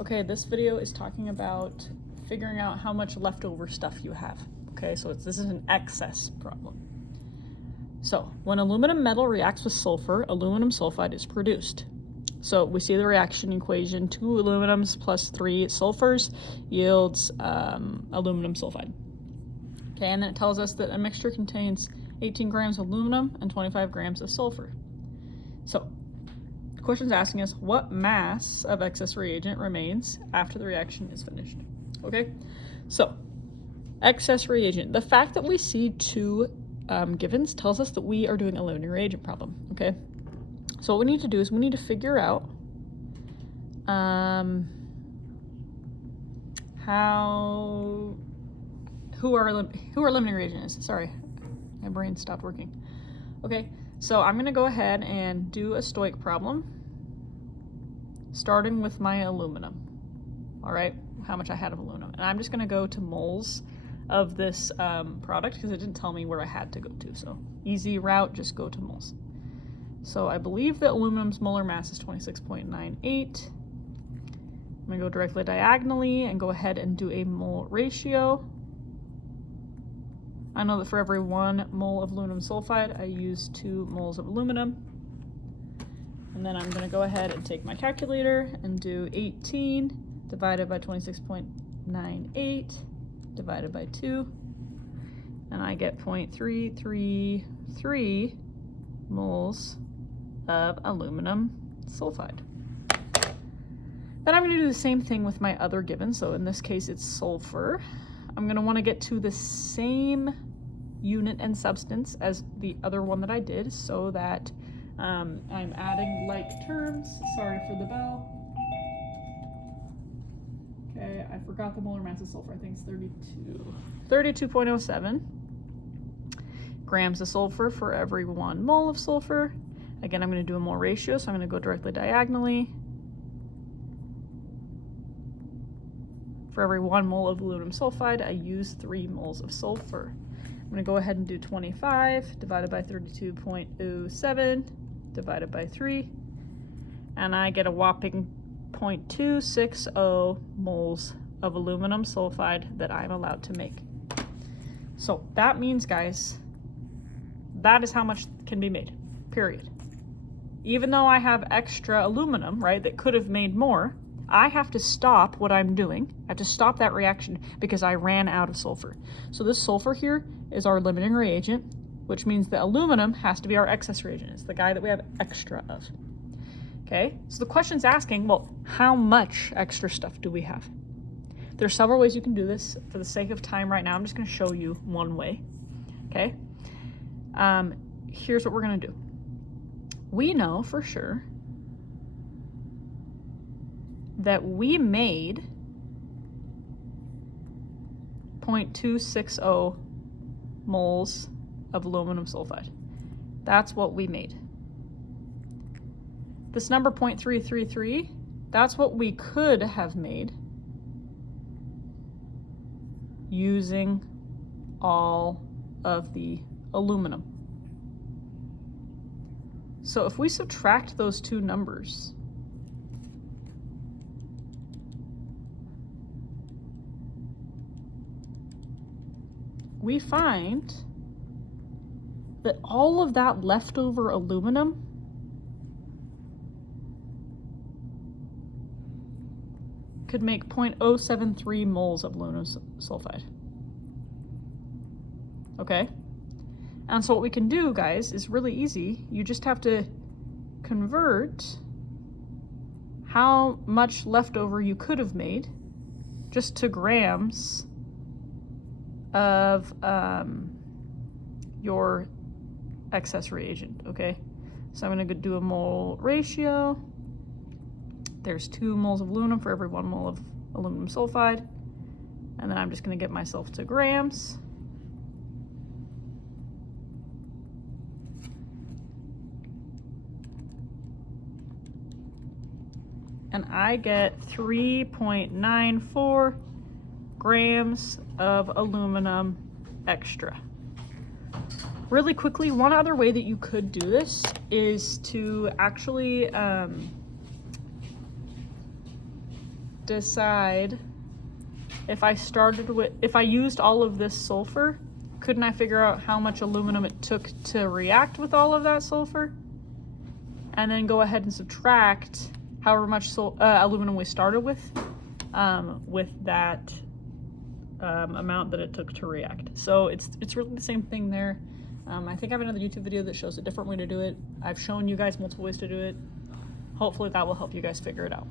Okay, this video is talking about figuring out how much leftover stuff you have. Okay, so this is an excess problem. So when aluminum metal reacts with sulfur, aluminum sulfide is produced. So we see the reaction equation: 2 aluminums plus 3 sulfurs yields aluminum sulfide. Okay, and then it tells us that a mixture contains 18 grams of aluminum and 25 grams of sulfur. So the question's asking us what mass of excess reagent remains after the reaction is finished. Okay, so excess reagent. The fact that we see 2 givens tells us that we are doing a limiting reagent problem. Okay, so what we need to do is we need to figure out who our limiting reagent is. Sorry, my brain stopped working. Okay, so I'm gonna go ahead and do a stoich problem, starting with my aluminum. All right, how much I had of aluminum, and I'm just gonna go to moles of this product because it didn't tell me where I had to go to. So easy route, just go to moles. So I believe that aluminum's molar mass is 26.98. I'm gonna go directly diagonally and go ahead and do a mole ratio. I know that for every 1 mole of aluminum sulfide, I use 2 moles of aluminum. And then I'm gonna go ahead and take my calculator and do 18 divided by 26.98 divided by 2. And I get 0.333 moles of aluminum sulfide. Then I'm going to do the same thing with my other given. So in this case, it's sulfur. I'm going to want to get to the same unit and substance as the other one that I did, so that I'm adding like terms. Sorry for the bell. Okay, I forgot the molar mass of sulfur. I think it's 32.07 grams of sulfur for every 1 mole of sulfur. Again, I'm going to do a mole ratio, so I'm going to go directly diagonally. For every 1 mole of aluminum sulfide, I use 3 moles of sulfur. I'm going to go ahead and do 25 divided by 32.07 divided by 3, and I get a whopping 0.260 moles of aluminum sulfide that I'm allowed to make. So that means, guys, that is how much can be made, period. Even though I have extra aluminum, right, that could have made more, I have to stop what I'm doing. I have to stop that reaction because I ran out of sulfur. So this sulfur here is our limiting reagent, which means the aluminum has to be our excess reagent. It's the guy that we have extra of. Okay, so the question's asking, well, how much extra stuff do we have? There's several ways you can do this. For the sake of time right now, I'm just going to show you one way. Okay, here's what we're going to do. We know for sure that we made 0.260 moles of aluminum sulfide. That's what we made. This number 0.333, that's what we could have made using all of the aluminum. So if we subtract those 2 numbers, we find that all of that leftover aluminum could make 0.073 moles of aluminum sulfide. Okay? And so what we can do, guys, is really easy. You just have to convert how much leftover you could have made just to grams of your excess reagent, okay? So I'm gonna do a mole ratio. There's 2 moles of aluminum for every 1 mole of aluminum sulfide. And then I'm just gonna get myself to grams. And I get 3.94 grams of aluminum extra. Really quickly, one other way that you could do this is to actually decide if I used all of this sulfur, couldn't I figure out how much aluminum it took to react with all of that sulfur? And then go ahead and subtract however much aluminum we started with that amount that it took to react. So it's really the same thing there. I think I have another YouTube video that shows a different way to do it. I've shown you guys multiple ways to do it. Hopefully that will help you guys figure it out.